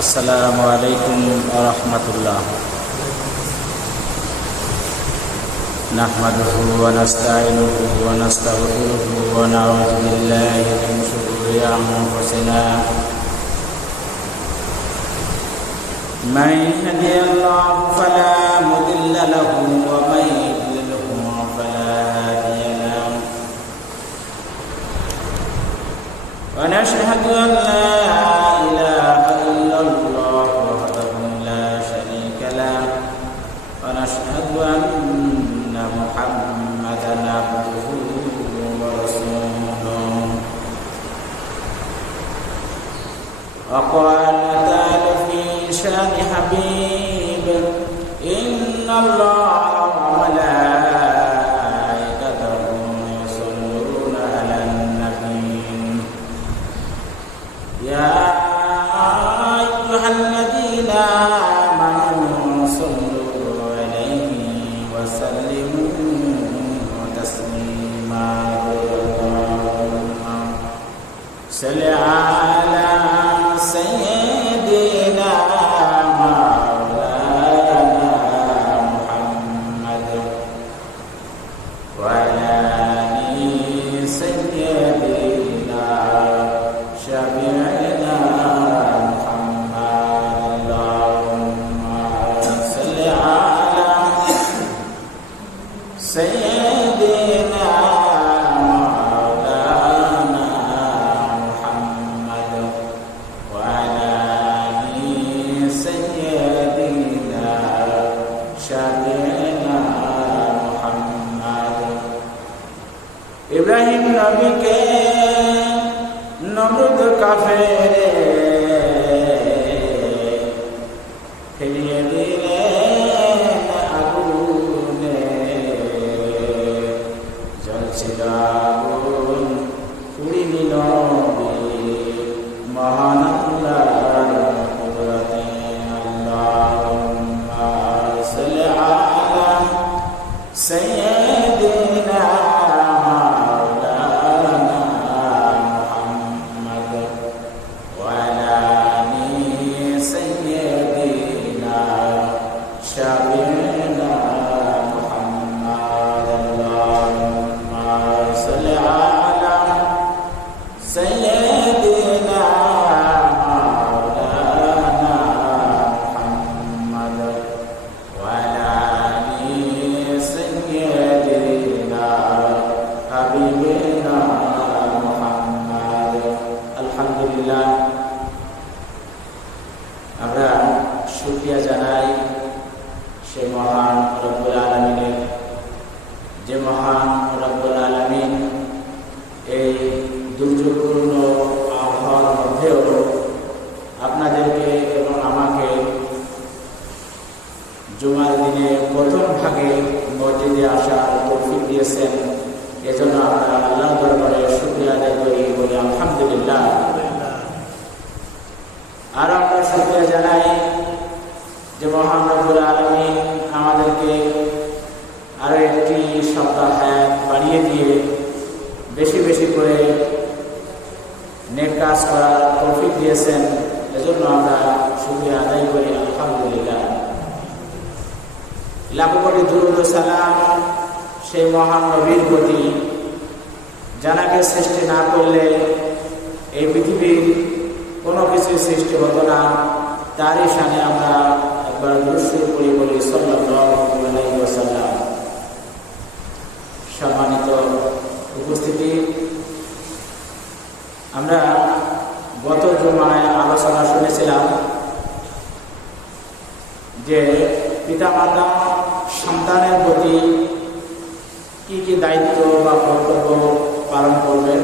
আসসালামু আলাইকুম ওয়া রাহমাতুল্লাহ। নাহমাদুহু ওয়া নাস্তাঈনুহু ওয়া নাস্তাগফিরুহু ওয়া নাউযু বিল্লাহি মিন শুরুরি আনফুসিনা মান ইয়াহদিহিল্লাহু ফালা মুদিল্লা লাহু ওয়া মান yudlilhu ফালা হাদিya lahu। ওয়া নাশহাদু আন লা ইলাহা ইল্লাল্লাহু ওয়াহদাহু লা শারীকা লাহু ওয়া নাশহাদু আন্না মুহাম্মাদান আবদুহু ওয়া রাসূলুহু। ওয়া ক্বালা তাআলা ফি শানি হাবিব ইন্নাল্লাহা ওয়া মালাইকাতাহু يصلون على النبي يا أيها الذين آمنوا صلوا عليه وسلموا تسليما صل على سيدنا مولانا محمد وعلى آل سيدنا شفيعنا محمد اللهم صل على سيدنا مولانا محمد وعلى آل سيدنا شفيعنا محمد। ইব্রাহিম নবীকে নমরুদ কাফেরে ফেলিয়ে দিলেন আগুনে, জ্বলছিল আগুন পুড়িনি নবী মহান আল্লাহর কুদরতে। আল্লাহুম্মা সাল্লি আলা সাইয়্যিদিনা আমরা শুকরিয়া জানাই সে মহান রব্বুল আলামিনের, যে মহান রব্বুল আলামিন এই দুর্যোগপূর্ণ আবহাওয়ার মধ্যেও আপনাদেরকে এবং আমাকে জুমার দিনে প্রথম ভাগে মসজিদে আসার তৌফিক দিয়েছেন। এজন্য আমরা আল্লাহর দরবারে শুকরিয়া আদায় করি, বলি আলহামদুলিল্লাহ। আর আমরা শুকরিয়া জানাই যে মহান রব্বুল আলামিন আমাদেরকে আরো একটি সপ্তাহ হায়াত বাড়িয়ে দিয়ে বেশি বেশি করে নেক কাজ করার তৌফিক দিয়েছেন। এজন্য আমরা শুকরিয়া আদায় করি আলহামদুলিল্লাহ। লাখ কোটি দুরূদ ও সালাম সেই মহান নবীর প্রতি, যাকে সৃষ্টি না করলে এই পৃথিবীর কোনো কিছু সৃষ্টি হতো না। তারই শানে আমরা একবার দুরূদ পড়ি, বলি সাল্লাল্লাহু আলাইহি ওয়াসাল্লাম। সম্মানিত উপস্থিতি, আমরা গত জুমায় আলোচনা শুনেছিলাম যে পিতামাতা সন্তানের প্রতি কি কি দায়িত্ব বা কর্তব্য পালন করবে,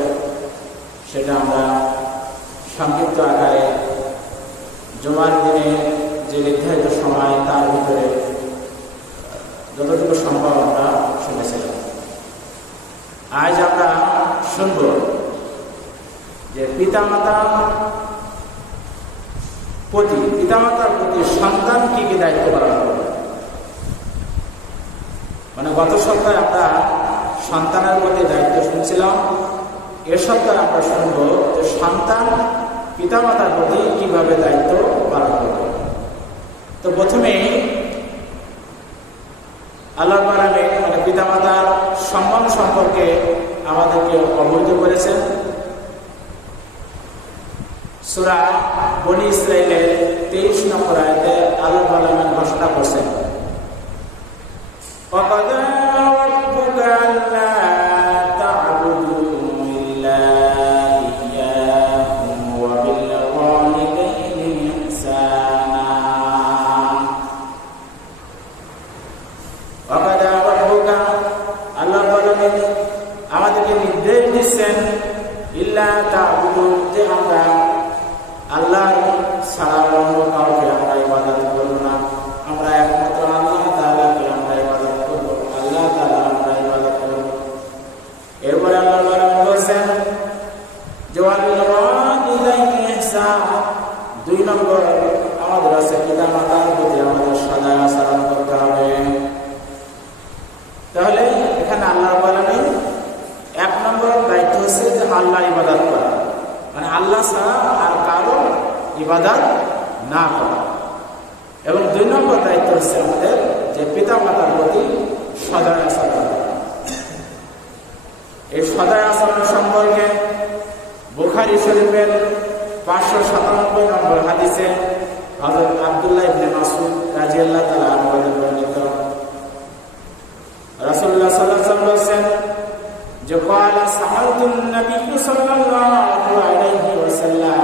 সেটা আমরা সংক্ষিপ্ত আকারে জুমার দিনে যে নির্ধারিত সময় তার ভিতরে যতটুকু সম্ভব আমরা শুনেছিলাম। আজ আমরা শুনব যে পিতামাতার প্রতি সন্তান কি কি দায়িত্ব পালন করবে। মানে গত সপ্তাহে আমরা সন্তানের প্রতি দায়িত্ব শুনছিলাম, এ সপ্তাহে আমরা শুনব যে সন্তান পিতামাতার প্রতি কিভাবে দায়িত্ব পালন করব। তো প্রথমেই আল্লাহ তাআলা মানে পিতামাতার সম্মান সম্পর্কে আমাদেরকে অবহিত করেছেন। সূরা বনী ইসরাঈলের 23 নম্বর আয়াতে আল্লাহ তাআলা ঘোষণা করেছেন, وَقَضَىٰ رَبُّكَ أَلَّا تَعْبُدُوا إِلَّا إِيَّاهُ وَبِالْوَالِدَيْنِ إِحْسَانًا وَقَضَىٰ رَبُّكَ আল্লাহ তাআলা আমাদেরকে নির্দেশ দিচ্ছেন ইল্লা তা'বুদু, যে আমরা আল্লাহ ছাড়া অন্য কাউকে আমরা ইবাদত করব না, আমরা একমাত্র আল্লাহ তাআলাকে আমরা ইবাদত করব, আল্লাহ তাআলা আমরা ইবাদত করব। এরপরে আল্লাহ তাআলা বলেছেন যে ওয়াবিল ওয়ালিদাইনি ইহসান, 2 নম্বর আমাদের আছে পিতামাতার প্রতি আমাদের সদা আচরণ করতে হবে। তাহলে এখানে আল্লাহ তাআলা 1 নম্বর দায়িত্ব হচ্ছে যে আল্লাহ ইবাদত করা, মানে আল্লাহ ছাড়া আর কারো ইবাদত না করা। এবং 2 নম্বর দায়িত্ব হচ্ছে আমাদের যে পিতামাতার প্রতি সদয় আচরণ করা। এই সদয় আচরণ সম্পর্কে বুখারী শরীফের 597 নম্বর হাদিসে হযরত আব্দুল্লাহ ইবনে মাসউদ রাদিয়াল্লাহু তাআলা আনহু বর্ণিত, রাসূলুল্লাহ সাল্লাল্লাহু আলাইহি ওয়াসাল্লাম বলেছেন যে ক্বালা সাহাতুন নবী সাল্লাল্লাহু আলাইহি ওয়াসাল্লাম,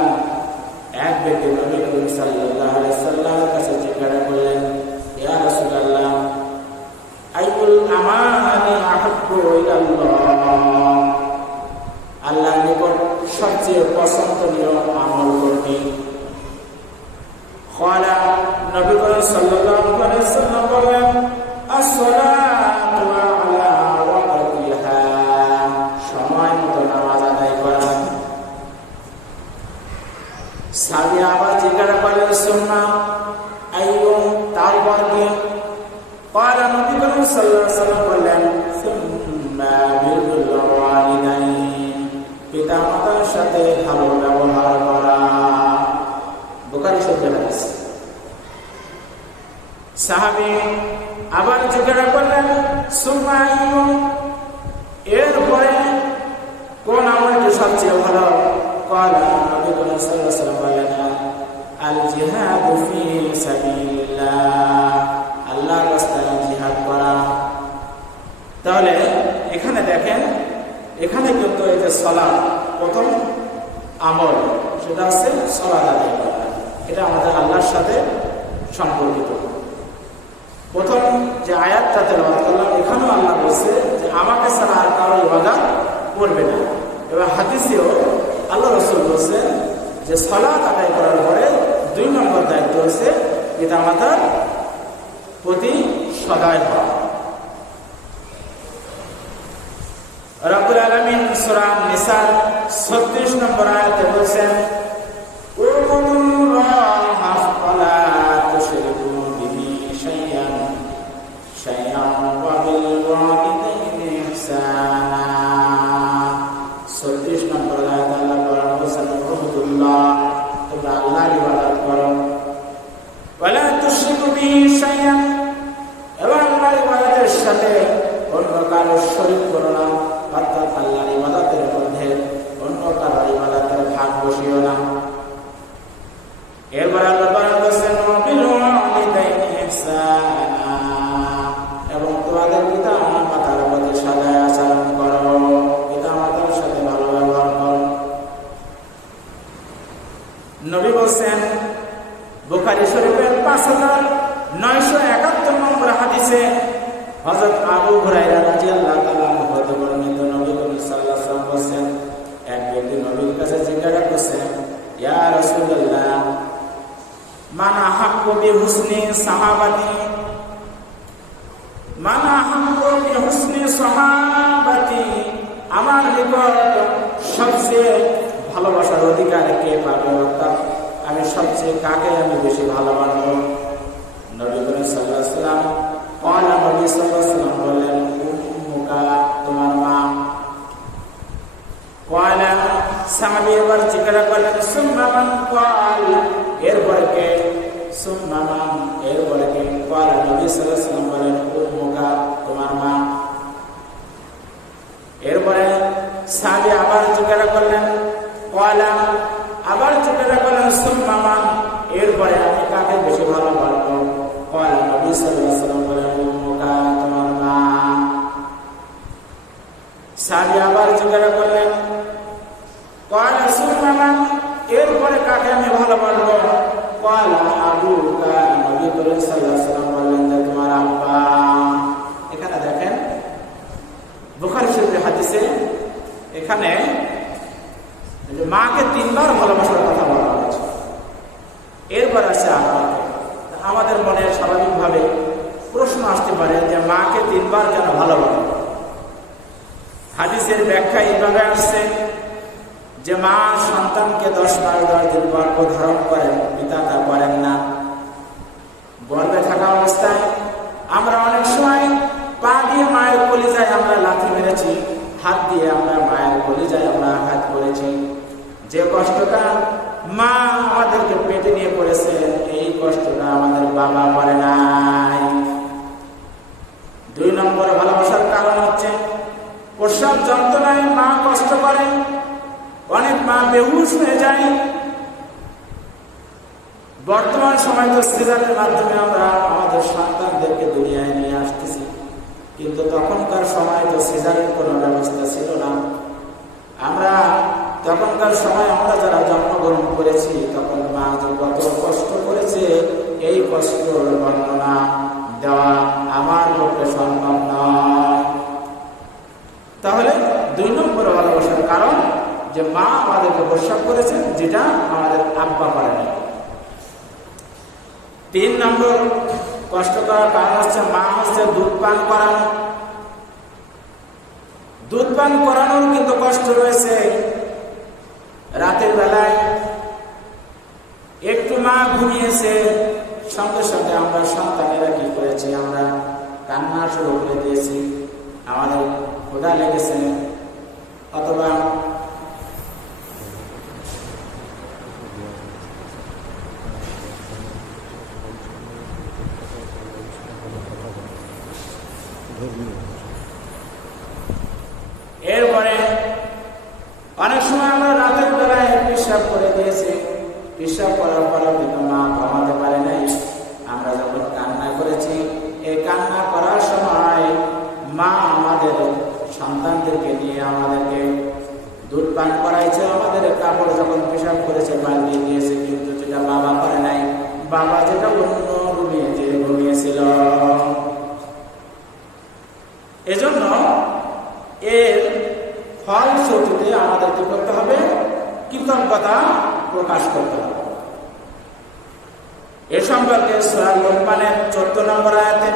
এক ব্যক্তি নবী করিম সাল্লাল্লাহু আলাইহি ওয়াসাল্লামের কাছে জিজ্ঞাসা করলেন, ইয়া রাসূলুল্লাহ আইয়ুল আমালি আহাব্বু ইলাল্লাহ, আল্লাহর নিকট সবচেয়ে পছন্দনীয় আমল কোনটি? ক্বালা, নবী করিম সাল্লাল্লাহু আলাইহি ওয়াসাল্লাম বললেন, as-salatu ala waqtiha, সময় মতো নামাজ আদায় করা। সাহাবী আবার জিজ্ঞাসা করলেন, সুন্নাহ আইয়ুম, তারপর কি? ক্বালা, নবী করিম সাল্লাল্লাহু আলাইহি ওয়াসাল্লাম বললেন, সুম্মা বিরুল ওয়ালিদাইন, পিতামাতার সাথে ভালো ব্যবহার করা। বুখারী শরীফের হাদিস। সাহাবী আবার জিজ্ঞাসা করলেন, সুম্মা আইয়ুম, এরপরে কোন আমলটি সবচেয়ে ভালো? ক্বালা, নবী করিম সাল্লাল্লাহু আলাইহি ওয়াসাল্লাম বললেন, আল জিহাদু ফি সাবিলিল্লাহ, আল্লাহর রাস্তায় জিহাদ করা। তাহলে এখানে দেখেন, এখানে কিন্তু এই যে সালাত প্রথম আমল, সেটা হচ্ছে সালাত আদায় করা। এটা আমাদের আল্লাহর সাথে সম্পর্কিত। প্রথম যে আয়াতটা তেলাওয়াত করলাম, এখানেও আল্লাহ বলছে যে আমাকে ছাড়া আর কারো ইবাদত করবে না। এবার হাদিসেও আল্লাহ রাসূল বলছেন যে সালাত আদায় করার পরে 2 নম্বর দায়িত্ব হচ্ছে পিতামাতার প্রতি সদয় হওয়া। রব্বুল আলামিন সূরা নিসার 36 নম্বর আয়াতে বলছেন, উবুদুল্লাহা ওয়ালা তুশরিকু বিহি শাইআন ওয়া বিল ওয়ালিদাইনি ইহসানা। 36 নম্বর আয়াতে আল্লাহ বলেছেন, উবুদুল্লাহ, তোমরা আল্লাহর ইবাদত করো, ওয়ালা তুশরিকু বিহি শাইআন, এবং আল্লাহর ইবাদতের সাথে অন্য কারো শরীক করো না, অর্থাৎ আল্লাহর ইবাদতের মধ্যে অন্য কারো ইবাদতের ভাগ বসিও না। এরপর আল্লাহ তাআলা বলেছেন, বিল ওয়ালিদাইনি ইহসানা, এবং তোমাদের পিতা-মাতার প্রতি সদয় আচরণ করো, পিতা-মাতার সাথে ভালো ব্যবহার করো। নবী বলেছেন বুখারী শরীফের 5971 নম্বর হাদিসে হযরত আবু হুরায়রা রাদিয়াল্লাহু তাআলা আনহু হতে বর্ণিত, নবী করিম সাল্লাল্লাহু আলাইহি ওয়াসাল্লাম বলেছেন, এক ব্যক্তি নবীর কাছে জিজ্ঞাসা করছেন, ইয়া রাসূলুল্লাহ মান আহাক্কু বিহুসনি সাহাবাতি, মান আহাক্কু বিহুসনি সাহাবাতি, আমার নিকট সবচেয়ে ভালোবাসার অধিকার কে পাবে? অর্থাৎ আমি সবচেয়ে কাকে আমি বেশি ভালোবাসবো? নবী করিম সাল্লাল্লাহু আলাইহি ওয়াসাল্লাম নবী সাল্লাল্লাহু আলাইহি ওয়াসাল্লাম বললেন, উম্মুকা, তোমার মা। ক্বালা সাহাবী এবার জিজ্ঞাসা করলেন সুম্মা মান ক্বাল, এরপরে কে? সুম্মা মান, এরপরে কে? ক্বাল নবী সাল্লাল্লাহু আলাইহি ওয়াসাল্লাম বলেন উম্মুকা, তোমার মা। এরপরে সাহাবী আবার জিজ্ঞাসা করলেন ক্বালা, আবার জিজ্ঞাসা করলেন সুম্মা মান, এরপরে আমি কাকে বেশি ভালোবাসবো? ক্বালা নবী সাল্লাল্লাহু আলাইহি ওয়াসাল্লাম বলেন উম্মুকা, তোমার মা। সাহাবী আবার জিজ্ঞাসা করলেন ক্বালা সুম্মা মান, এরপরে কাকে আমি ভালোবাসবো? ক্বালা আবুকা, নবী করিম সাল্লাল্লাহু আলাইহি ওয়াসাল্লাম বললেন যে তোমার আব্বা। এখানে দেখেন বুখারী শরীফের হাদিসে এখানে মাকে তিনবার ভালোবাসার কথা বলা হয়েছে, এরপর আছে আব্বাকে। আমাদের মনে স্বাভাবিকভাবে প্রশ্ন আসতে পারে যে মাকে তিনবার কেন ভালোবাসে? হাদিসের ব্যাখ্যা এইভাবে আসছে যে মা সন্তানকে 10 মাস 10 দিন গর্ভ ধারণ করেন, পিতা তা করেন না। গর্ভে থাকা অবস্থায় আমরা অনেক সময় পা দিয়ে মায়ের কলিজায় আমরা লাথি মেরেছি, হাত দিয়ে আমরা মায়ের কলিজায় আমরা আঘাত করেছি। যে কষ্টটা মা আমাদেরকে পেটে নিয়ে করেছে, এই কষ্টটা আমাদের বাবা করে নাই। 2 নম্বর ভালোবাসার কারণ হচ্ছে প্রসব যন্ত্রণায় মা কষ্ট করে, অনেক মা বেহুশ হয়ে যায়। বর্তমান সময় তো সিজারের মাধ্যমে আমরা আমাদের সন্তানদেরকে দুনিয়ায় নিয়ে আসতেছি, কিন্তু তখনকার সময় তো সিজারের কোনো ব্যবস্থা ছিল না। তখনকার সময় আমরা যারা জন্মগ্রহণ করেছি তখন মা যে কত কষ্ট করেছে, এই কষ্টের বর্ণনা দেওয়া আমার পক্ষে সম্ভব নয়। তাহলে 2 নম্বর ভালোবাসার কারণ যে মা আমাদেরকে প্রসব করেছেন, যেটা আমাদের আব্বা করেনি। 3 নম্বর কষ্ট করার কারণ হচ্ছে মা হচ্ছে দুধ পান করানো। দুধ পান করানোর কিন্তু কষ্ট রয়েছে। রাতের বেলায় একটু মা ঘুমিয়েছে, সঙ্গে সঙ্গে আমরা সন্তানেরা কি করেছি, আমরা কান্না শুরু করে দিয়েছি, আমাদের ক্ষুধা লেগেছে, অথবা এরপরে অনেক সময় আমরা রাতের বেলায় পেশাব করে দিয়েছি, পেশাব করার পরে কিন্তু মা ঘুমাতে পারে নাই। আমরা যখন কান্না করেছি, এই কান্না করার সময় মা আমাদের সন্তানদেরকে নিয়ে আমাদেরকে দুধ পান করাইছে, আমাদের কাপড় যখন পেশাব করেছে বালতি দিয়েছে, কিন্তু যেটা বাবা করে নাই, বাবা যেটা অন্য রুমে যে ঘুমিয়েছিল। এজন্য এর ফলশ্রুতিতে আমাদের কি করতে হবে? কৃতজ্ঞতা প্রকাশ করতে হবে। এ সম্পর্কে সূরা লোকমানের 14 নম্বর আয়াতে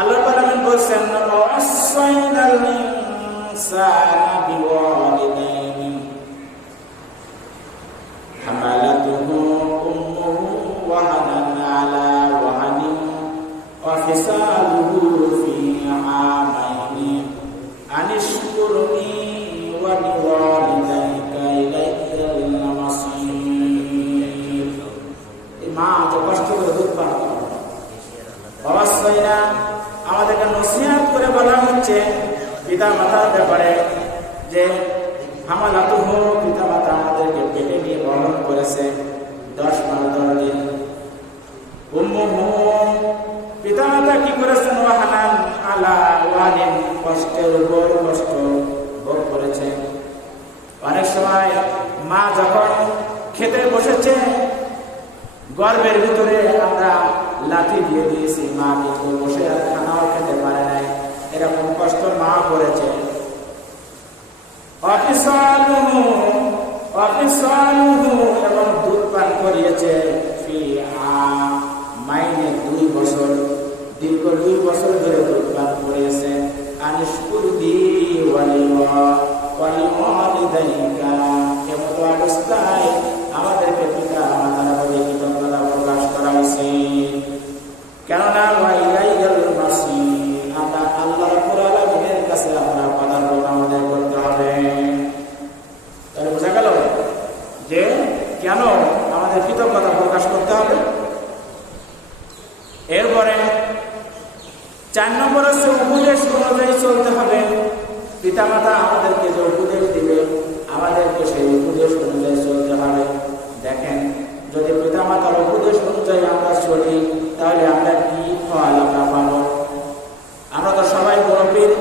আল্লাহ তাআলা বলেছেন, ওয়াসাইনাল ইনসানা বিওয়ালিদাইহি হামালাতুহু উম্মুহু ওয়াহানান আলা ওয়াহানিন ওয়া ফিসালুহু ফি আমাইনি আনিশকুরনি ওয়া লিওয়ালিদাইকা ইলাইয়াল মাসীর। এই মা যে কষ্ট করে দুধ পান করে, আমাদেরকে নসিহত করে বলা হচ্ছে পিতা মাতার ব্যাপারে, যে হামালাতুহু, পিতা মাতা আমাদেরকে পেটে নিয়ে বহন করেছে 10 মাস 10 দিন। উম্মুহু, পিতা মাতা কি করেছেন? ওয়াহানান আলা ওয়াহানিন, কষ্টের উপর কষ্ট ভোগ করেছে। অনেক সময় মা যখন খেতে বসেছে, গর্ভের ভিতরে আমরা লাঠি দিয়ে দিয়েছি, মা কিন্তু বসে আর খানাও খেতে পারে নাই, এরকম কষ্ট মা করেছে। এবং দুধ পান করিয়েছে মাইনে 2 বছর, দীর্ঘ 2 বছর ধরে দুধ পান করিয়েছে। অবস্থায় আমাদেরকে পিতা মাতার প্রতি কৃতজ্ঞতা প্রকাশ করা উচিত। কেননা আমরা আল্লাহ রাব্বুল আলামিনের কাছে আমরা পদার্পণ আমাদের করতে হবে। তাহলে আমাদের কৃতজ্ঞতা প্রকাশ করতে হবে। এরপরে 4 নম্বর হচ্ছে উপদেশ অনুযায়ী চলতে হবে। পিতামাতা আমাদেরকে যে উপদেশ দিবে আমাদেরকে সেই উপদেশ অনুযায়ী চলতে হবে। দেখেন, যদি পিতামাতার উপদেশ অনুযায়ী আমরা চলি তাহলে আমরা কি ফল আমরা পাবো? আমরা তো সবাই মুরব্বির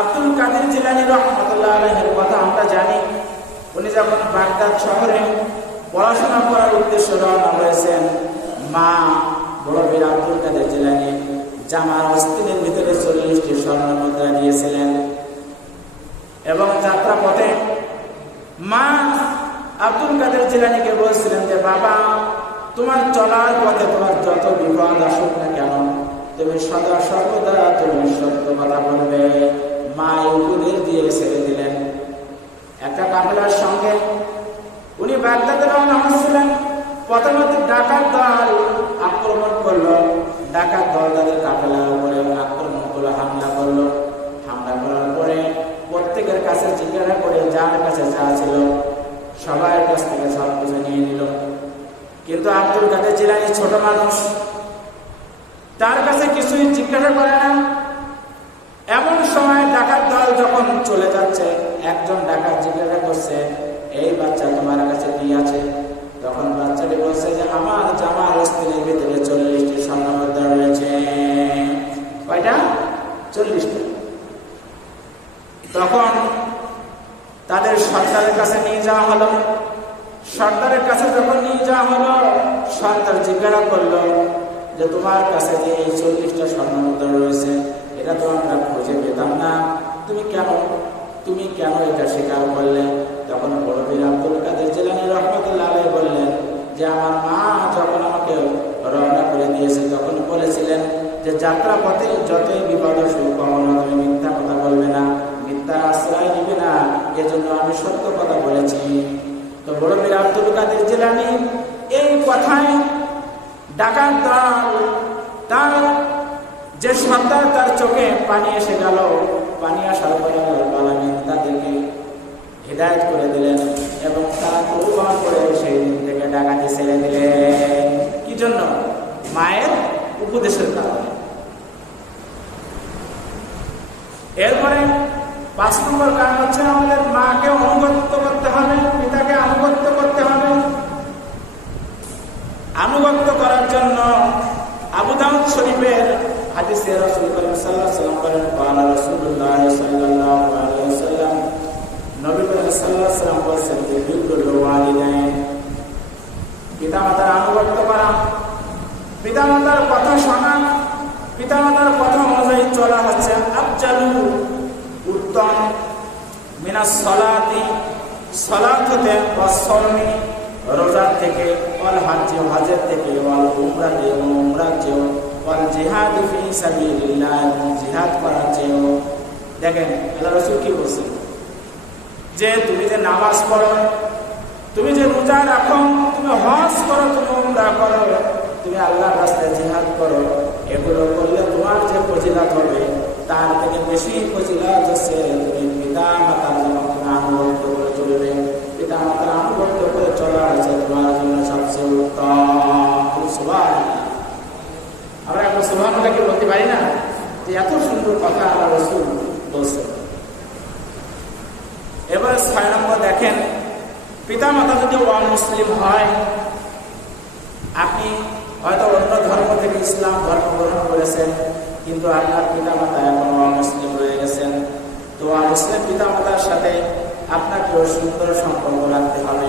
আব্দুল কাদের জিলানী রাহমাতুল্লাহ আলাইহির কথা আমরা জানি। উনি যখন বাগদাদ শহরে পড়াশোনা করার উদ্দেশ্যে রওনা হয়েছেন, মা মুরব্বির আব্দুল কাদের জিলানী জামার আস্তিনের ভিতরে 40টি স্বর্ণ মুদ্রা দিয়েছিলেন এবং যাত্রা পথে মা আব্দুল কাদের জিলানীকে বলছিলেন যে বাবা, তোমার চলার পথে তোমার যত বিপদ আসুক না কেন তুমি সদা সর্বদা তুমি সত্য কথা বলবে। মা উপদেশ দিয়ে ছেড়ে দিলেন। একটা কাফেলার সঙ্গে উনি বাগদাদে রওনা হচ্ছিলেন। প্রথমে ডাকাত দল আক্রমণ করলো। ডাকাত দল তাদের কাফেলার উপরে আক্রমণ করলো, হামলা করলো। হামলা করার পরে প্রত্যেকের কাছে জিজ্ঞাসা করে যার কাছে যা ছিল সবার কাছ থেকে সব কিছু নিয়ে নিল। কিন্তু আব্দুল কাদের জিলানী ছোট মানুষ, তার কাছে কিছুই জিজ্ঞাসা করে না। এমন সময় ডাকাত দল যখন চলে যাচ্ছে, একজন ডাকাত জিজ্ঞাসা করছে, এই বাচ্চা তোমার কাছে কি আছে? তখন বাচ্চাটি বলছে যে আমার জামার আস্তিনের ভিতরে 40টি স্বর্ণ মুদ্রা রয়েছে। কয়টা? 40টা। তখন তাদের সর্দারের কাছে নিয়ে যাওয়া হলো। সর্দারের কাছে যখন নিয়ে যাওয়া হলো, সর্দার জিজ্ঞাসা করলো যে তোমার কাছে যে এই 40টা স্বর্ণ মুদ্রা রয়েছে এটা তো আমরা খুঁজে পেতাম না, তুমি কেন এটা স্বীকার করলে? তখন মুরব্বি আব্দুল কাদের জিলানী রাহমাতুল্লাহ আলাইহি বললেন যে আমার মা যখন আমাকে রওনা করে দিয়েছে তখন বলেছিলেন যে যাত্রা পথে যতই বিপদ আসুক কখনো তুমি মিথ্যা কথা বলবে না, মিথ্যা আশ্রয় নিবে না, এজন্য আমি সত্য কথা বলেছি। তো মুরব্বি আব্দুল কাদের জিলানী এই কথায় ডাকাত দল তার যে সর্দার তার চোখে পানি এসে গেল। পানি আসার পরে আলামিন তাদেরকে হিদায়াত করে দিলেন এবং তারা তওবা করে সেই দিন থেকে ডাকাতি ছেড়ে দিলেন। কি জন্য? মায়ের উপদেশের কারণে। এরপরে 5 নম্বর কারণ হচ্ছে আমাদের মাকে আনুগত্য করতে হবে, পিতাকে আনুগত্য করতে হবে। আনুগত্য করার জন্য আবু দাউদ শরীফের হাদিসে রাসূল করিম সাল্লাল্লাহু আলাইহি ওয়াসাল্লাম বলেন, ক্বালা রাসূলুল্লাহ সাল্লাল্লাহু আলাইহি ওয়াসাল্লাম, নবী করিম সাল্লাল্লাহু আলাইহি ওয়াসাল্লাম বলেন যে বিরুল ওয়ালিদাইন, পিতামাতার আনুগত্য করা, পিতামাতার কথা শোনা, পিতামাতার কথা অনুযায়ী চলা হচ্ছে আফজালু, উত্তম, মিনাস সালাতি, সালাত হতে, ওয়াস-সাওমি, রোজার থেকে, ওয়াল হজ্জ, হজের থেকে, ওয়াল উমরাতে, উমরার চেয়েও, ওয়াল জিহাদ ফি সাবিলিল্লাহ, জিহাদ করার চেয়েও। দেখেন আল্লাহ রাসূল কি বলছেন যে তুমি যে নামাজ পড়ো, তুমি যে রোজা রাখো, তুমি হজ করো, তুমি উমরা করো, তুমি আল্লাহর রাস্তায় জিহাদ করো, এগুলো করলে তোমার যে ফজিলত হবে তার থেকে বেশি ফজিলত হচ্ছে তুমি পিতা মাতার যখন তুমি আনুগত্য করে চলবে। পিতা মাতার আনুগত্য করে চলা আছে তোমার জন্য সবচেয়ে উত্তম। সুবহানাল্লাহ। আমরা এখন সুবহানাল্লাহ কি বলতে পারি না? যে এত সুন্দর কথা আল্লাহ রাসূল বলছেন। এবার 6 নম্বর দেখেন, পিতা মাতা যদি অমুসলিম হয়, আপনি হয়তো অন্য ধর্ম থেকে ইসলাম ধর্ম গ্রহণ করেছেন কিন্তু আপনার পিতা মাতা এখন অমুসলিম হয়ে গেছেন, তো অমুসলিম পিতা মাতার সাথে আপনাকেও সুন্দর সম্পর্ক রাখতে হবে।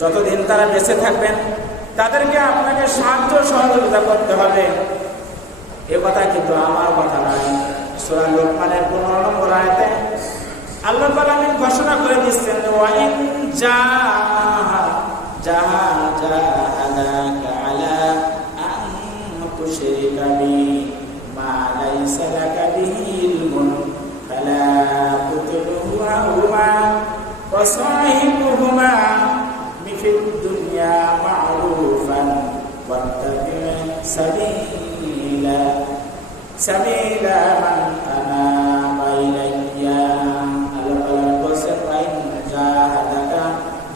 যতদিন তারা বেঁচে থাকবেন তাদেরকে আপনাকে সাহায্য সহযোগিতা করতে হবে। এ কথা কিন্তু আমার কথা নয়। সূরা লোকমানের 15 নম্বর আয়াতে আল্লাহ তাআলা ঘোষণা করে দিচ্ছেন, ওয়াইন জাহাদাকা আলা আন তুশরিকা বি মা লাইসা লাকা বিহি ইলমুন ফালা তুতিউহুমা ওয়া সাহিবুহুমা ফিদ দুনিয়া মা'রুফান ওয়াত্তাবি' সাবিলা মান আনাবা ইলাইয়া। আল্লাহ তাআলা বলেন, ওয়াইন জাহাদাকা,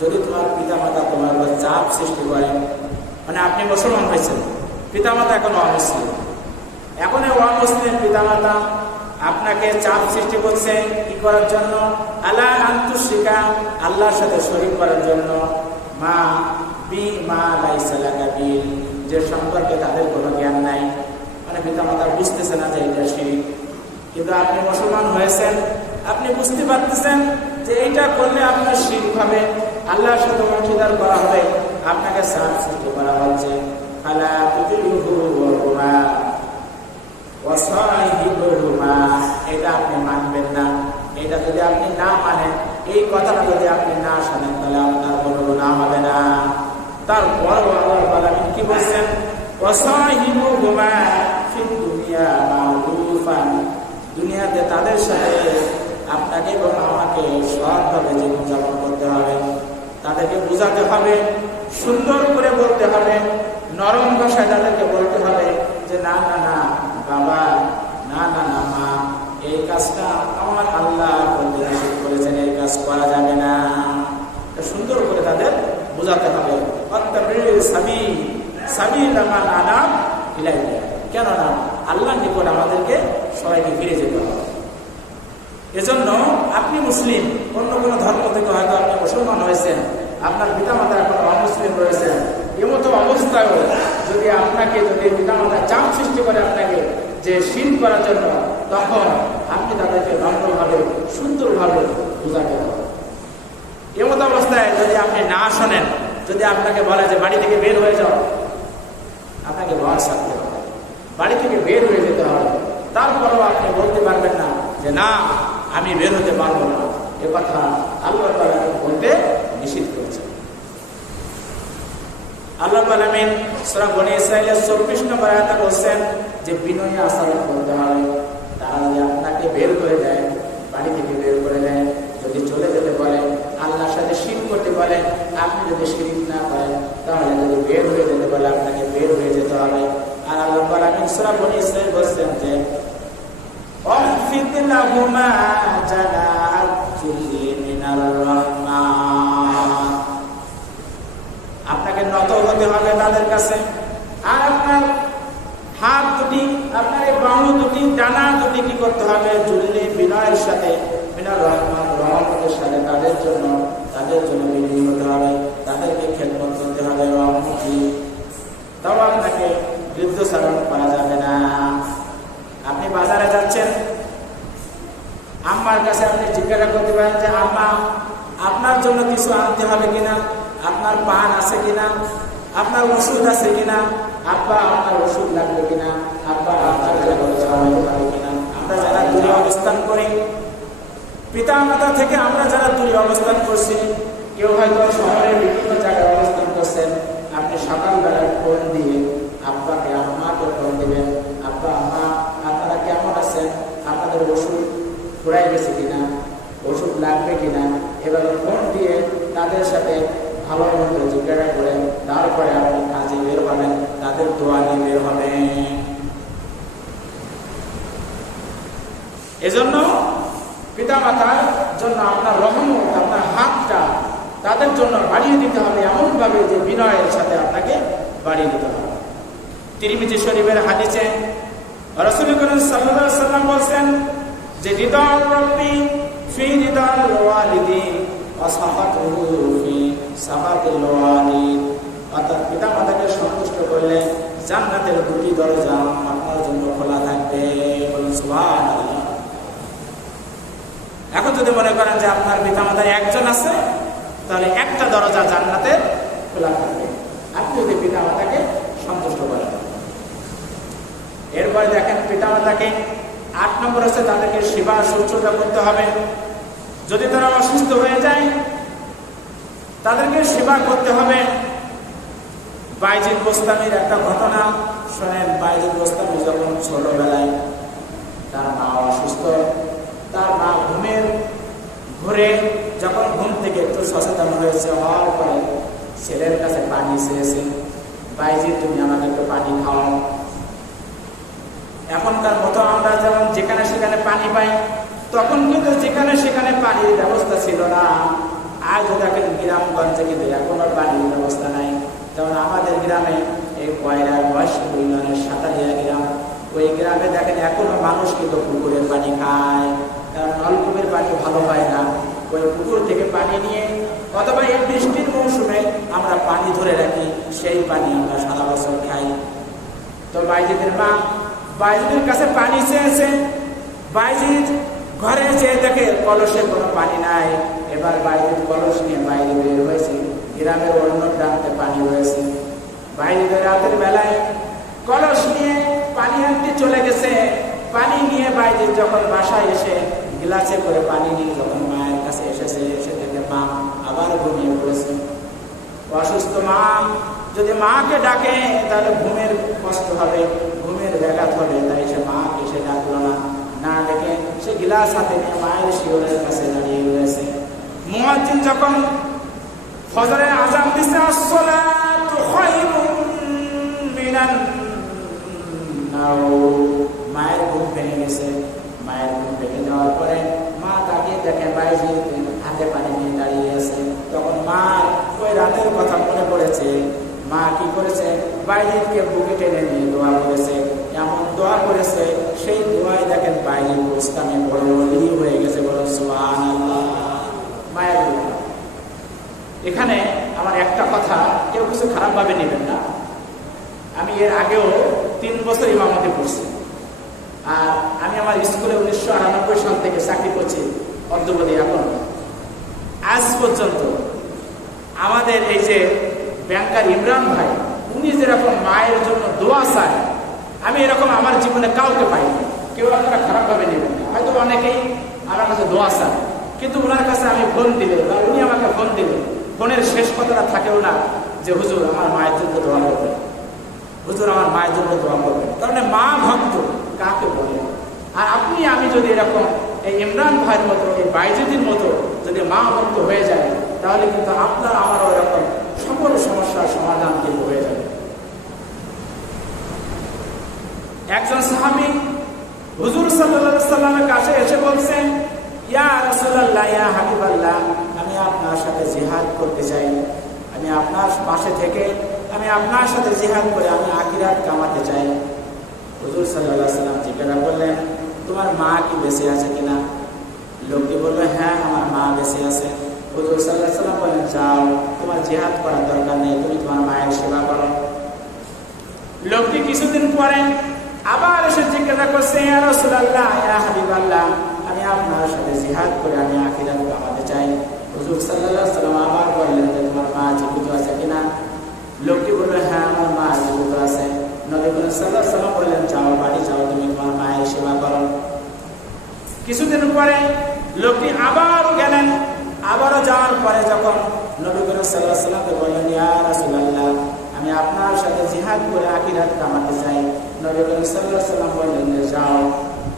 যদি তোমার পিতা মাতা তোমার উপর চাপ সৃষ্টি করে। মানে আপনি মুসলমান হয়েছেন, পিতামাতা এখন অমুসলিম, এখন এই অমুসলিম পিতামাতা আপনাকে চাপ সৃষ্টি করছে কি করার জন্য? আল্লাহ আন্তুশিকা, আল্লাহর সাথে শরীক করার জন্য, মা লাইসা লাকা বিহি, যে সম্পর্কে তাদের কোনো জ্ঞান নাই। মানে পিতামাতা বুঝতেছে না যে এটা শিরক। কিন্তু আপনি মুসলমান হয়েছেন, আপনি বুঝতে পারতেছেন যে এইটা করলে আপনার শিরক হবে, আল্লাহর সাথে অংশীদার করা হবে, আপনাকে চাপ সৃষ্টি করা হচ্ছে। ফালা তুতিউহু ওয়া সাহিবুহুমা, এটা আপনি মানবেন না। এটা যদি আপনি না মানেন, এই কথাটা যদি আপনি না শোনেন, তাহলে আপনার কোনো গুনাহ হবে না। তারপর আল্লাহ কি বলছেন? ওয়া সাহিবুহুমা ফিদ দুনিয়া মারুফান, দুনিয়াতে তাদের সাথে আপনাকে এবং আমাকে সৎভাবে জীবনযাপন করতে হবে, তাদেরকে বোঝাতে হবে, সুন্দর করে বলতে হবে, নরম ভাষায় তাদেরকে বলতে হবে যে না না না বাবা, না না না মা, এই কাজটা আমার আল্লাহ বলতে নিষেধ করেছেন, এই কাজ করা যাবে না। সুন্দর করে তাদের বোঝাতে হবে। কেননা আল্লাহর নিকট আমাদেরকে সবাইকে ফিরে যেতে হবে। এজন্য আপনি মুসলিম, অন্য কোনো ধর্ম থেকে হয়তো আপনি মুসলমান হয়েছেন, আপনার পিতামাতা এখন অমুসলিম রয়েছেন, এমতো অবস্থায়ও যদি আপনাকে পিতামাতা চাপ সৃষ্টি করে আপনাকে যে শিরক করার জন্য, তখন আপনি তাদেরকে নম্রভাবে সুন্দরভাবে বোঝাতে হবে। এমতো অবস্থায় যদি আপনি না শোনেন, যদি আপনাকে বলে যে বাড়ি থেকে বের হয়ে যাও, আপনাকে ভয় থাকতে হবে, বাড়ি থেকে বের হয়ে যেতে হবে, তারপরেও আপনি বলতে পারবেন না যে না আমি বের হতে পারবো না। এ কথা আল্লাহ তাআলা বলতে নিষেধ করেছেন। আল্লাহ আলামিন সূরা বনী ইসরাঈলের 24 নম্বর আয়াতে বলেন যে বিনয়ী আচরণ করতে হবে। তারা যদি আপনাকে বের করে দেয়, বাড়ি থেকে বের করে দেয়, যদি চলে যেতে বলে, আল্লাহর সাথে শিরক করতে বলে, আপনি যদি শিরক না করেন, তাহলে যদি বের হয়ে যেতে বলে আপনাকে বের হয়ে যেতে হবে। আর আল্লাহ আলামিন সূরা বনী ইসরাঈল বলেন যে আপনাকে নত হতে হবে তাদের কাছে। আর আপনার হাত দুটি, আপনার এই বাহু দুটি, ডানা দুটি কি করতে হবে? জুল্লি, বিনয়ের সাথে, মিনার রহমান, রহমতের সাথে তাদের জন্য বিনয়ী হতে হবে, তাদেরকে খেদমত করতে হবে। রহমতি, তাও আপনাকে বৃদ্ধচারণ করা যাবে না। আপনি বাজারে যাচ্ছেন, আম্মার কাছে আপনি জিজ্ঞাসা করতে পারেন যে আম্মা আপনার জন্য কিছু আনতে হবে কিনা, আপনার পান আছে কিনা, আপনার ওষুধ আছে কিনা, আব্বা আপনার ওষুধ লাগবে কিনা, আব্বা আপনার হবে কিনা। আমরা যারা দূরে অবস্থান করি, পিতা মাতা থেকে আমরা যারা দূরে অবস্থান করছি, কেউ হয়তো শহরের বিভিন্ন জায়গায় অবস্থান করছেন, আপনি সকালবেলায় ফোন দিয়ে আব্বাকে আম্মাকে ফোন দিবেন, আব্বা আম্মা আপনারা কেমন আছেন, আপনাদের ওষুধ ফুরাই গেছে কিনা, ওষুধ লাগবে কিনা, এভাবে ফোন দিয়ে তাদের সাথে ভালো মতো জিজ্ঞাসা করে তারপরে আপনি কাজে বের হবেন, তাদের দোয়া নিয়ে বের হবেন। এজন্য পিতামাতার জন্য আপনার রহমত, আপনার হাতটা তাদের জন্য বাড়িয়ে দিতে হবে, এমনভাবে যে বিনয়ের সাথে আপনাকে বাড়িয়ে দিতে হবে। তিরমিজি শরীফের হাদিসে রাসূল করিম সাল্লাল্লাহু আলাইহি ওয়াসাল্লাম বলেন যে রিদাল রাব্বি ফি রিদাল ওয়ালিদি ওয়া সাখাতুহু ফি সাখাতিল ওয়ালিদ, অর্থাৎ পিতামাতাকে সন্তুষ্ট করলে জান্নাতের দুটি দরজা আপনার জন্য খোলা থাকবে। বলুন সুবহানাল্লাহ। এখন যদি মনে করেন যে আপনার পিতামাতার একজন আছে, তাহলে একটা দরজা জান্নাতের খোলা থাকবে, আপনি যদি পিতামাতাকে সন্তুষ্ট করেন। এরপরে দেখেন পিতামাতাকে 8 নম্বর হচ্ছে তাদেরকে সেবা শুশ্রূষা করতে হবে। যদি তারা অসুস্থ হয়ে যায়, তাদেরকে সেবা করতে হবে। বাইজিদ বোস্তামির একটা ঘটনা শোনেন। বাইজিদ বোস্তামি যখন ছোটবেলায় তার মা অসুস্থ, তার মা ঘুরে যখন ঘুম থেকে একটু সচেতন হয়েছে, হওয়ার পরে ছেলের কাছে পানি চেয়েছে, বাইজিদ তুমি আমাকে একটু পানি খাও। এখনকার মতো আমরা যেমন যেখানে সেখানে পানি পাই, তখন কিন্তু যেখানে সেখানে পানির ব্যবস্থা ছিল না। আজ দেখেন গ্রামগঞ্জে কিন্তু এখনো পানির ব্যবস্থা নাই। যেমন আমাদের গ্রামে এই কয়লার বয়স ইউনিয়নের সাতারিয়া গ্রাম, ওই গ্রামে দেখেন এখনো মানুষ কিন্তু পুকুরের পানি খায়, কারণ নলকূপের পানি ভালো হয় না। ওই পুকুর থেকে পানি নিয়ে অথবা এই বৃষ্টির মৌসুমে আমরা পানি ধরে রাখি, সেই পানি আমরা সারা বছর খাই। তো বাইজিদের মা বাইজিদের কাছে পানি চেয়েছে, বাইজিদ ঘরে যেয়ে দেখে কলসে কোনো পানি নাই। এবার বাইজিদ কলস নিয়ে বাইরে বের হয়েছে, গ্রামের অন্য প্রান্তে পানি রয়েছে। বাইজিদের রাতের বেলায় কলস নিয়ে পানি আনতে চলে গেছে। পানি নিয়ে বাইজিদ যখন বাসায় এসে গ্লাসে করে পানি নিয়ে যখন মায়ের কাছে এসেছে, এসে দেখে মা আবার ঘুমিয়ে পড়েছে। অসুস্থ মা যদি মাকে ডাকে তাহলে ঘুমের কষ্ট হবে, ঘুমের ব্যাঘাত হবে, তাই সে মাকে সে ডাকলো না। না ডেকে সে গিলাস হাতে নিয়ে মায়ের শিওরের কাছে দাঁড়িয়ে রয়েছে। মুয়াজ্জিন যখন ফজরের আযান দিছে, আসসালাতু খায়রুম মিনান নাওম, মায়ের ঘুম ভেঙে গেছে। মায়ের ঘুম ভেঙে যাওয়ার পরে মা তাকিয়ে দেখে বাইজিদ হাতে পানি নিয়ে দাঁড়িয়ে আছে। তখন মা ওই রাতের কথা মনে পড়েছে। মা কি করেছে, বাইজিদকে বুকে টেনে নিয়ে দোয়া করেছে। এমন দোয়া করেছে, সেই দোয়ায় দেখেন বাইজিদ ইসলামে বড় ওলি হয়ে গেছে। বড় সুবহানাল্লাহ। মায়ের দোয়া। এখানে আমার একটা কথা, কেউ কিছু খারাপ ভাবে নেবেন না। আমি এর আগেও 3 বছর ইমামতি করছি, আর আমি আমার স্কুলে 1998 সাল থেকে চাকরি করছি অদ্যবধি। এখন আজ পর্যন্ত আমাদের এই যে ব্যাংকার ইমরান ভাই, উনি যেরকম মায়ের জন্য দোয়া চায়, আমি এরকম আমার জীবনে কাউকে পাইনি। কেউ আপনারা খারাপ ভাবে নেবেন না। হয়তো অনেকেই আমার কাছে দোয়া চায়, কিন্তু ওনার কাছে আমি ফোন দিলে বা উনি আমাকে ফোন দিলে ফোনের শেষ কথাটা থাকেও না যে হুজুর আমার মায়ের জন্য দোয়া করবেন, হুজুর আমার মায়ের জন্য দোয়া করবেন। তার মানে মা ভক্ত কাকে বলে? আর আপনি আমি যদি এরকম এই ইমরান ভাইয়ের মতো, এই বাইজিদের মতো যদি মা ভক্ত হয়ে যায়, তাহলে কিন্তু আপনার আমারও এরকম সকল সমস্যার সমাধান কিন্তু হয়ে যাবে। একজন সাহাবী হুজুর সাল্লাল্লাহু আলাইহি সাল্লামের কাছে এসে বলছেন, ইয়া রাসূলুল্লাহ, ইয়া হাবিবাল্লাহ, আমি আপনার সাথে জিহাদ করতে চাই। আমি আপনার পাশে থেকে আমি আপনার সাথে জিহাদ করে আমি আখিরাত কামাতে চাই। হুজুর সাল্লাল্লাহু আলাইহি সাল্লাম জিজ্ঞাসা করলেন, তোমার মা কি বেঁচে আছে কিনা? লোকটি বলল, হ্যাঁ আমার মা বেঁচে আছে। হুজুর সাল্লাল্লাহু আলাইহি সাল্লাম বললেন, যাও, তোমার জিহাদ করার দরকার নেই, তুমি তোমার মায়ের সেবা করো। লোকটি কিছুদিন পরে আবার এসে জিজ্ঞাসা করছে, ইয়া রাসূলুল্লাহ, ইয়া হাবিবাল্লাহ, আমি আপনার সাথে জিহাদ করে আমি আখিরাত কামাতে চাই। হুজুর সাল্লাল্লাহু আলাইহি সাল্লাম আবার বললেন যে তোমার মা জীবিত আছে কিনা? লোকটি বলল, হ্যাঁ আমার মা জীবিত আছে। নবী সাল্লাল্লাহু আলাইহি সাল্লাম বললেন, যাও, বাড়ি যাও, তুমি তোমার মায়ের সেবা করো। কিছুদিন পরে লোকটি আবার গেলেন। আবারও যাওয়ার পরে যখন নবী সাল্লাল্লাহু আলাইহি সাল্লামকে বললেন, ইয়া রাসূলুল্লাহ, আমি আপনার সাথে জিহাদ করে আখিরাত কামাতে চাই। নবী সাল্লাল্লাহু আলাইহি সাল্লাম বললেন যে, যাও,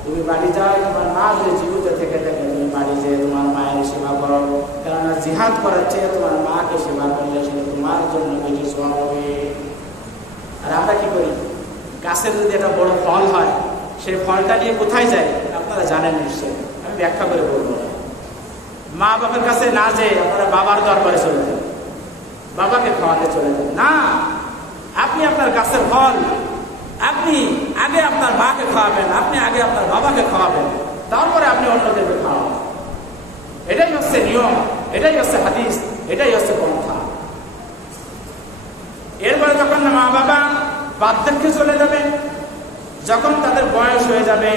তুমি বাড়ি যাও, তোমার মা যদি জীবিত থেকে থাকে তুমি বাড়ি যেয়ে তোমার মায়ের সেবা করো, কেননা জিহাদ করার চেয়ে তোমার মাকে সেবা করলে সেটা তোমার জন্য বেশি সওয়াব হবে। আর আমরা কি করি, গাছের যদি একটা বড় ফল হয়, সেই ফলটা নিয়ে কোথায় যায় আপনারা জানেন নিশ্চয়ই, আমি ব্যাখ্যা করে বলবো না। মা বাবার কাছে না যেয়ে আপনারা বাবার দরবারে চলে যান, বাবাকে খাওয়াতে চলে যান। না, আপনি আপনার গাছের ফল আপনি আগে আপনার মাকে খাওয়াবেন, আপনি আগে আপনার বাবাকে খাওয়াবেন, তারপরে আপনি অন্যদেরকে খাওয়াবেন। এটাই হচ্ছে নিয়ম, এটাই হচ্ছে হাদিস, এটাই হচ্ছে পন্থা। এরপরে যখন মা বাবা বার্ধক্যে চলে যাবে, যখন তাদের বয়স হয়ে যাবে,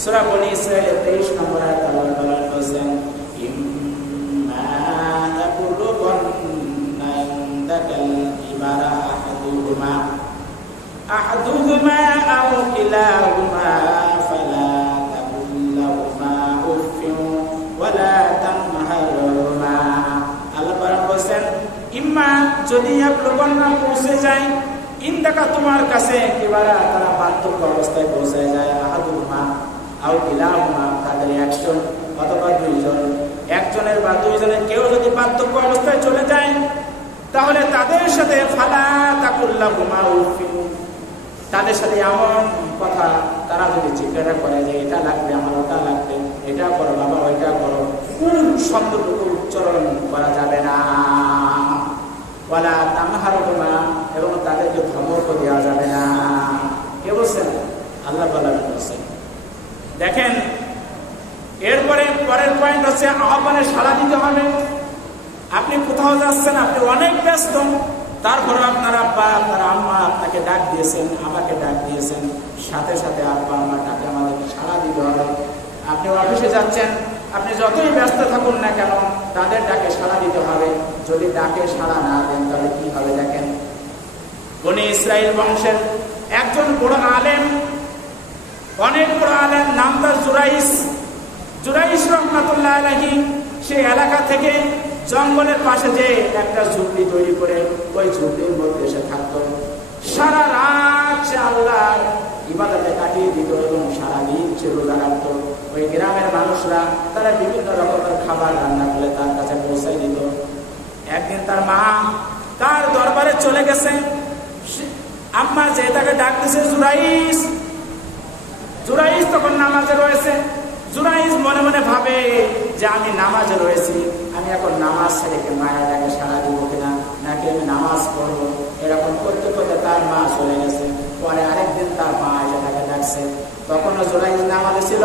সূরা বনী ইসরাঈলের 23 নম্বর আয়াত আল্লাহ তাআলা বলেন, ইম্মা তাবলুগান্না ইনদাকাল কিবারা আহাদুহুমা আও কিলাহুমা ফালা তাকুল লাহুমা উফফিন ওয়ালা তানহারহুমা। আল্লাহ পাক বলেন, ইম্মা যদি ইয়াবলুগান্না পৌঁছে যায়, ইনদাকা তোমার কাছে, কিবারা তারা বার্ধক্য অবস্থায় পৌঁছে যায়, আহাদুহুমা আও কিলাহুমা তাদের একজন অথবা দুইজন, একজনের বা দুইজনের কেউ যদি বার্ধক্য অবস্থায় চলে যায়, তাহলে তাদের সাথে ফালা তাকুল লাহুমা উফফিন, তাদের সাথে এমন কথা তারা যদি জিজ্ঞাসা করে যে এটা লাগবে আমার, ওটা লাগবে, এটা করো বাবা, ওইটা করো, কোন শব্দটুকু উচ্চারণ করা যাবে না। ওয়ালা তানহারহুমা, এবং তাদেরকে ধমক দেওয়া যাবে না। কে বলছেন? আল্লাহ তাআলা বলছেন। দেখেন, এরপরে পরের পয়েন্ট হচ্ছে আহ্বানে সাড়া দিতে হবে। আপনি কোথাও যাচ্ছেন, আপনি অনেক ব্যস্ত, তারপরে আপনার আব্বা আপনার আম্মা আপনাকে ডাক দিয়েছেন, আমাকে ডাক দিয়েছেন, সাথে সাথে আব্বা আম্মা ডাকে আমাদেরকে সাড়া দিতে হবে। আপনি অফিসে যাচ্ছেন, আপনি যতই ব্যস্ত থাকুন না কেন তাদের ডাকে সাড়া দিতে হবে। যদি ডাকে সাড়া না দেন তাহলে কি হবে? দেখেন, বনি ইসরাইল বংশের একজন বড় আলেম, অনেক বড় আলেম, নাম তার জুরাইস রহমাতুল্লাহ আলাইহি, সেই এলাকা থেকে জঙ্গলের পাশে যে একটা ঝুপড়ি তৈরি করে ওই ঝুপড়ির মধ্যে এসে থাকতো। সারা রাত সে আল্লাহর ইবাদতে কাটিয়ে দিত এবং সারাদিন সে রোজা রাখত। ওই গ্রামের মানুষরা তারা বিভিন্ন রকমের খাবার রান্না করে তার কাছে পৌঁছাই দিত। একদিন তার মা তার দরবারে চলে গেছে। আম্মা যে তাকে ডাক দিছে জুরাইস তখন নামাজে রয়েছে। জুরাইস মনে মনে ভাবে যে আমি নামাজে রয়েছি, আমি এখন নামাজ ছেড়ে মায়ের ডাকে সাড়া দিব কিনা, নাকি আমি নামাজ পড়বো। এরকম করতে করতে তার মা চলে গেছে। পরে আরেকদিন তার মা এসে তাকে ডাকছে, তখনও জুরাইস নামাজে ছিল।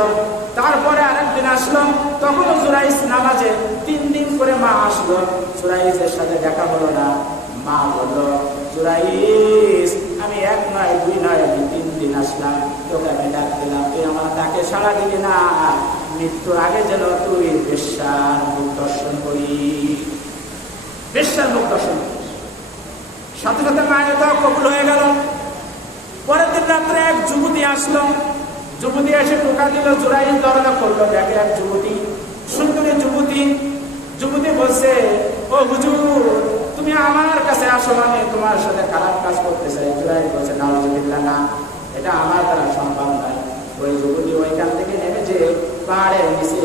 তারপরে আরেকদিন আসলো, তখনও জুরাইস নামাজে। 3 দিন করে মা আসলো, জুরাইসের সাথে দেখা হলো না। মা বলল, জুরাইস, আমি 1 নয় 2 নয়, আমি 3 দিন আসলাম, তোকে আমি ডাক দিলাম, তুই আমার ডাকে সাড়া দিলি না। মৃত্যুর আগে যেন তুই বেশ্যার মুখ দর্শন করিস, বেশ্যার মুখ দর্শন করিস। সাথে সাথে মায়ের দোয়া কবুল হয়ে গেল। পরের দিন রাত্রে এক যুবতী আসলো, যুবতী এসে টোকা দিল। জুরাইস দরজা করলো, দেখে এক যুবতী, সুন্দরী যুবতী বলছে, ও হুজুর, তুমি আমার কাছে আসো, মানে তোমার সাথে খারাপ কাজ করতে চাই। জুরাইস বলছে, নাউযুবিল্লাহ, না, এটা আমার দ্বারা সম্ভব নয়। ওই যুবতী ওইখান থেকে নেমে যে পাহাড়ের নিচে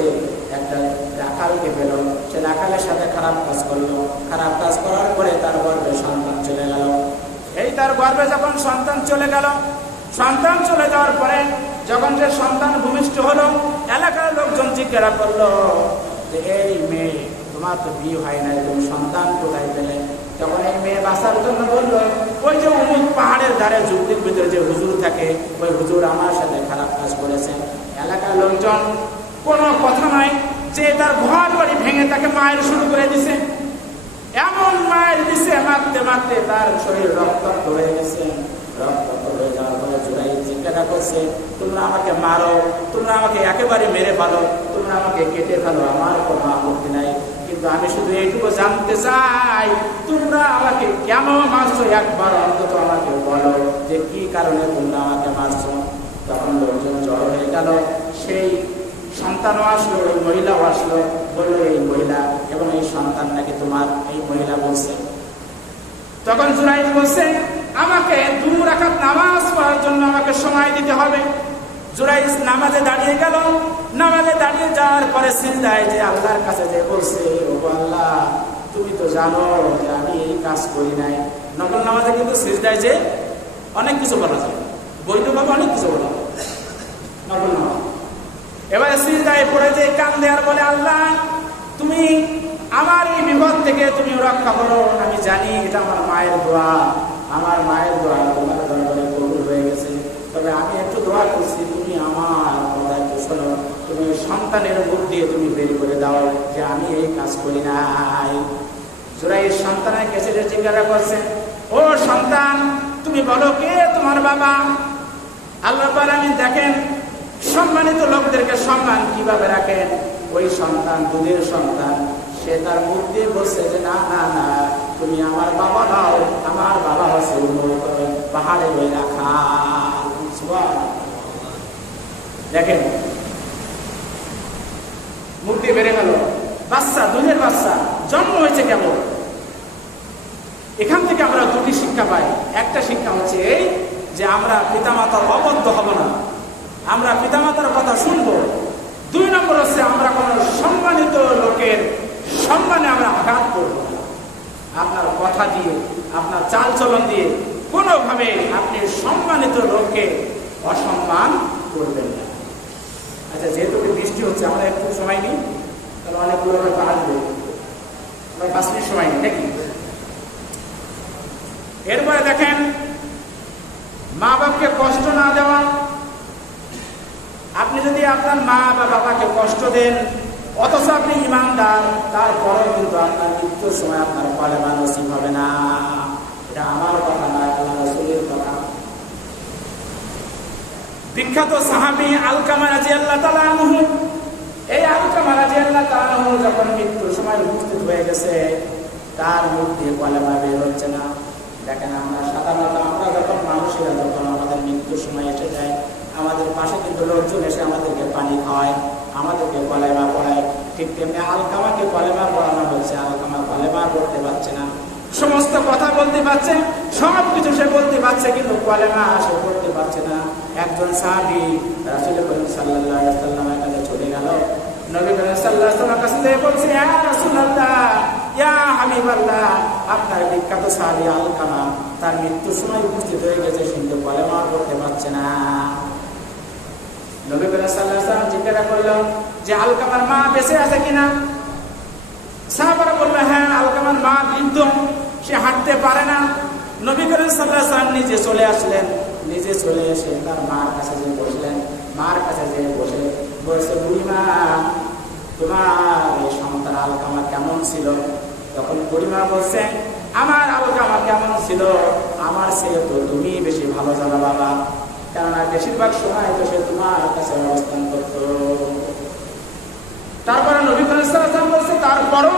একটা রাখালকে পেল, সে রাখালের সাথে খারাপ কাজ করলো। খারাপ কাজ করার পরে তার গর্ভে সন্তান চলে গেল। এই তার গর্ভে যখন সন্তান চলে গেল, সন্তান চলে যাওয়ার পরে যখন সে সন্তান ভূমিষ্ঠ হলো, এলাকার লোকজন জিজ্ঞাসা করলো যে, এই মেয়ে, তোমার তো বিয়ে হয় নাই, তুমি সন্তান কোথায় পেলে? তখন এই মেয়ে বাঁচার জন্য বললো, ওই যে অমুক পাহাড়ের ধারে ঝুপড়ির ভিতরে যে হুজুর থাকে, ওই হুজুর আমার সাথে খারাপ কাজ করেছে। এলাকার লোকজন কোনো কথা নাই যে তার ঘর বাড়ি ভেঙে তাকে মায়ের শুরু করে দিছে। এমন মায়ের দিছে, মারতে মারতে তার শরীর রক্তাক্ত হয়ে গেছে। রক্তাক্ত হয়ে যাওয়ার পরে জুরাইস জিজ্ঞাসা করছে, তোমরা আমাকে মারো, তোমরা আমাকে একেবারে মেরে ফেলো, তোমরা আমাকে কেটে ফেলো, আমার কোনো আপত্তি নাই, কিন্তু আমি শুধু এইটুকু জানতে চাই, তোমরা আমাকে কেন মারছো? একবার অন্তত আমাকে বলো যে কি কারণে তোমরা আমাকে মারছো। তখন লোকজন জড়ো হয়ে গেল। সেই সন্তানও আসলো, ওই মহিলাও আসলো, বললো, এই মহিলা এবং এই সন্তান নাকি তোমার। এই মহিলা বলছে। তখন জুরাইস বলছে, আমাকে 2 রাকাত নামাজ পড়ার জন্য আমাকে সময় দিতে হবে। জুরাইস নামাজে দাঁড়িয়ে গেল। নামাজে দাঁড়িয়ে যাওয়ার পরে সিজদায় যে আল্লাহর কাছে যে বলছে, ও আল্লাহ, তুমি তো জানো যে আমি এই কাজ করি নাই। নকল নামাজে কিন্তু সিজদায় যে অনেক কিছু বলা যায়, বৈধভাবে অনেক কিছু বলা যায় নকল নামাজ। এবারে সিজদায় পড়ে যে কান্দে আর বলে, আল্লাহ, তুমি আমার এই বিপদ থেকে তুমি রক্ষা করো। আমি জানি এটা আমার মায়ের দোয়া, আমার মায়ের দোয়া তোমার দরবারে কবুল হয়ে গেছে। তবে আমি একটু দোয়া করছি, তুমি আমার কথা একটু শোনো, তুমি সন্তানের মুখ দিয়ে তুমি বের করে দাও যে আমি এই কাজ করি নাই। জুরাইস সন্তানের কাছে জিজ্ঞাসা করছে, ও সন্তান, তুমি বলো কে তোমার বাবা? আল্লাহ পাক দেখেন সম্মানিত লোকদেরকে সম্মান কিভাবে রাখেন। ওই সন্তান, দুধের সন্তান, সে তার মুখ দিয়ে বলছে যে না না না, তুমি আমার বাবা নাও, আমার বাবা হচ্ছে পাহাড়ে ওই রাখা। দেখেন, মুখ দিয়ে বেড়ে গেল বাচ্চা, দুধের বাচ্চা, জন্ম হয়েছে কেমন। এখান থেকে আমরা 2টি শিক্ষা পাই। একটা শিক্ষা হচ্ছে এই যে আমরা পিতামাতার অবদ্ধ হব না, আমরা পিতামাতার কথা শুনবো। 2 নম্বর হচ্ছে আমরা কোন সম্মানিত লোকের সম্মানে আমরা আঘাত করব না। আপনার কথা দিয়ে, আপনার চাল চলন দিয়ে কোনোভাবে আপনি সম্মানিত লোককে অসম্মান করবেন না। আচ্ছা, যেহেতু বৃষ্টি হচ্ছে, আমরা একটু সময় নিই। তাহলে অনেকগুলো হয়তো আসবে, 5 মিনিট সময় নেই নাকি। এরপরে দেখেন, মা বাবাকে কষ্ট না দেওয়া। আপনি যদি আপনার মা বা বাবাকে কষ্ট দেন অথচ আপনি ইমানদার, তারপরেও কিন্তু আপনার মৃত্যুর সময় আপনার কলেমা নসিব হবে না। এটা আমার কথা না, আল্লাহ রাসূলের কথা। বিখ্যাত সাহাবী আলকামা রাদিয়াল্লাহু তাআলা আনহু, এই আলকামা রাদিয়াল্লাহু তাআলা আনহু যখন মৃত্যুর সময় উপস্থিত হয়ে গেছে, তার মুখ দিয়ে কলেমা বের হচ্ছে না। দেখেন, আমরা সাধারণত আমরা যখন মানুষেরা যখন আমাদের মৃত্যুর সময় এসে যায়, আমাদের পাশে কিন্তু লোকজন এসে আমাদেরকে পানি খাওয়ায়, আমাদেরকে কলেমা পড়ায়। ঠিক তেমনি আলকামাকে কলেমা পড়ানো হচ্ছে। আলকামা কলেমা পড়তে পারছে না, সমস্ত কথা বলতে পারছে, সব কিছু সে বলতে পারছে, কিন্তু কলেমা সে পড়তে পারছে না। একজন সাহাবী রাসূল করিম সাল্লাল্লাহু আলাইহি ওয়াসাল্লামের কাছে চলে গেল। নবী করিম সাল্লাল্লাহু আলাইহি ওয়াসাল্লামের কাছে বলছে, ইয়া রাসূলুল্লাহ, ইয়া হাবিবাল্লাহ, আপনার বিখ্যাত সাহাবী আলকামা তার মৃত্যুর সময় উপস্থিত হয়ে গেছে, কিন্তু কলেমা পড়তে পারছে না। নবী করিম সাল্লাল্লাহু আলাইহি ওয়াসাল্লাম জিজ্ঞাসা করলেন যে আলকামার মা বেঁচে আছে কিনা। সাহাবারা বলল, হ্যাঁ, আলকামার মা বৃদ্ধ, সে হাঁটতে পারে না। নবী করিম সাল্লাল্লাহু আলাইহি ওয়াসাল্লাম নিজে চলে আসলেন। নিজে চলে এসে তার মার কাছে যে বসলেন, মার কাছে যে বসে বলছে, বুড়িমা, তোমার এই সন্তান আলকামা কেমন ছিল? তখন বুড়িমা বলছে, আমার আলকামা কেমন ছিল আমার সে তো তুমি বেশি ভালো জানো বাবা, কেননা বেশিরভাগ সময় তো সে তোমার কাছে অবস্থান করত। তারপরে নবী করিম সাল্লাল্লাহু আলাইহি ওয়াসাল্লাম বলছে, তারপরও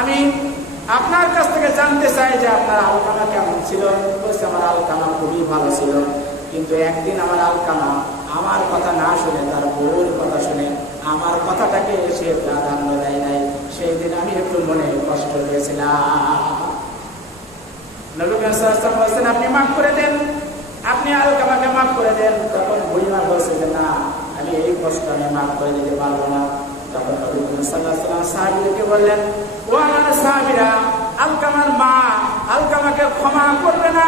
আমি আপনার কাছ থেকে জানতে চাই যে আপনার আলকামা কেমন ছিল। বলছে, আমার আলকামা খুবই ভালো ছিল, কিন্তু একদিন আমার আলকামা আমার কথা না শুনে তার বউর কথা শুনে আমার কথাটাকে সে প্রাধান্য দেয় নাই। সেই দিন আমি একটু মনে কষ্ট পেয়েছিলাম। নবী করিম সাল্লাল্লাহু আলাইহি ওয়াসাল্লাম বলছেন, আপনি মাফ করে দেন, আপনি আলকামাকে মাফ করে দেন। তখন বুড়িমা বলছে যে না, আমি এই কষ্ট আমি মাফ করে দিতে পারবো না। তখন নবী করিম সাল্লাল্লাহু আলাইহি ওয়াসাল্লাম সাহাবীদেরকে বললেন, ও আমার সাহাবীরা, আলকামার মা আলকামাকে ক্ষমা করবে না।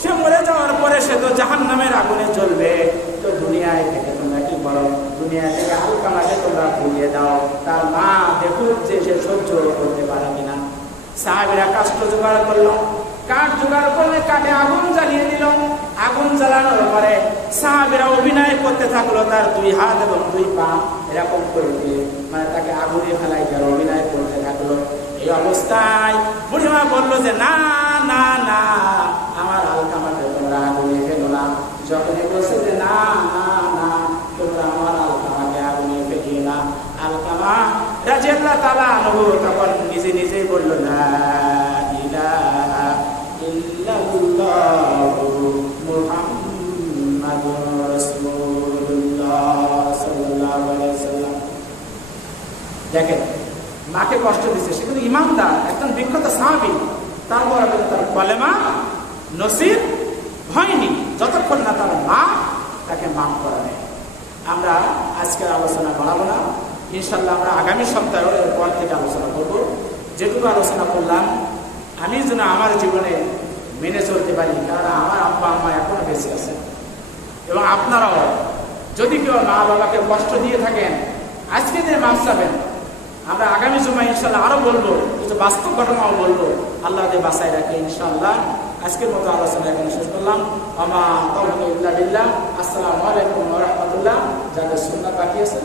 সে মরে যাওয়ার পরে সে তো জাহান্নামের আগুনে জ্বলবে। তো দুনিয়ায় থেকে তোমরা কি করো, দুনিয়া থেকে আলকামাকে তোমরা ভুলিয়ে দাও, তার মা দেখুক যে সে সহ্য করতে পারে কিনা। সাহাবীরা কাষ্ঠ জোগাড় করলো, কাঠ জোগাড় করলে কাঠে আগুন জ্বালিয়ে দিল। আগুন জ্বালানোর পরে সাহাবীরা অভিনয় করতে থাকলো, তার 2 হাত এবং 2 পা এরকম করে দিয়ে মানে তাকে আগুনে ফেলাই দিয়ে অভিনয় করতে থাকলো। এই অবস্থায় বুড়িমা বললো যে না না না, আমার আলকামাকে তোমরা আগুনে ফেলো না। যখনই বলছে যে না না না, তোমরা আমার আলকামাকে আগুনে ফেলিয়ে না, আলকামা রাদিয়াল্লাহু তাআলা আনহু তখন নিজে নিজেই বলল, লা ইলাহা ইল্লাল্লাহু মুহাম্মাদুর রাসূলুল্লাহ সাল্লাল্লাহু আলাইহি ওয়াসাল্লাম। দেখেন, মাকে কষ্ট দিচ্ছে, সে কিন্তু ইমানদার, একজন বিখ্যাত সাহাবী, তারপর তার কলেমা নসিব হয়নি যতক্ষণ না তার মা তাকে মাফ করে নেয়। আমরা আজকের আলোচনা বাড়াবো না, ইনশাল্লাহ আমরা আগামী সপ্তাহে পর থেকে আলোচনা করব। যেটুকু আলোচনা করলাম আমি যেন আমার জীবনে মেনে চলতে পারি, কারণ আমার আব্বা আম্মা এখনো বেঁচে আছে। এবং আপনারাও যদি কেউ মা বাবাকে কষ্ট দিয়ে থাকেন, আজকে যে মাফ চাবেন। আমরা আগামী সময় ইনশাল্লাহ আরো বলবো, কিছু বাস্তব ঘটনাও বলবো। আল্লাহ বাঁচায় রাখে ইনশাল্লাহ। আজকের মতো আলোচনা এখানে শেষ করলাম। আমা তাওফীক ইল্লা বিল্লাহ। আসসালামু আলাইকুম ওয়া রাহমাতুল্লাহ। যাদের সুন্নাত বাকি আছে